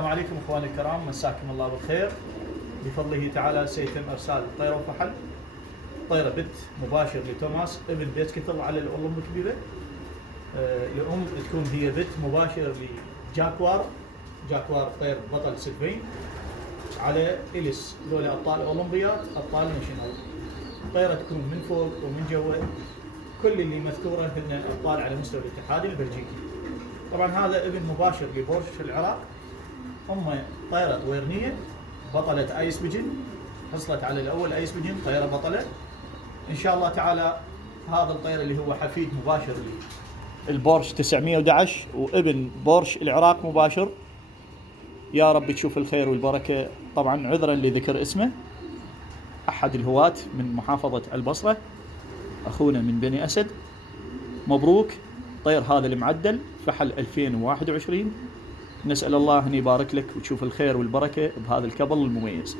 السلام عليكم اخواني الكرام، مساكم الله بالخير. بفضله تعالى سيتم ارسال طيره وفحل، طيره بت مباشر لتوماس ابن بيتكتل على الام الكبيره. الام تكون هي بت مباشر لجاكوار طير بطل سلفين على اليس، ذولا ابطال اولمبيات، ابطال ناشونال. طيره تكون من فوق ومن جوا، كل اللي مذكوره هن ابطال على مستوى الاتحاد البلجيكي. طبعا هذا ابن مباشر لبورش العراق. أم طيرة ويرنية بطلة ايس بجن، حصلت على الأول ايس بجن، طيرة بطلة إن شاء الله تعالى. هذا الطير اللي هو حفيد مباشر البورش 911 وابن بورش العراق مباشر. يا رب تشوف الخير والبركة. طبعا عذرا لذكر اسمه، أحد الهواة من محافظة البصرة، أخونا من بني أسد. مبروك طير هذا المعدل فحل 2021. نسأل الله أن يبارك لك وتشوف الخير والبركة بهذا الكبل المميز.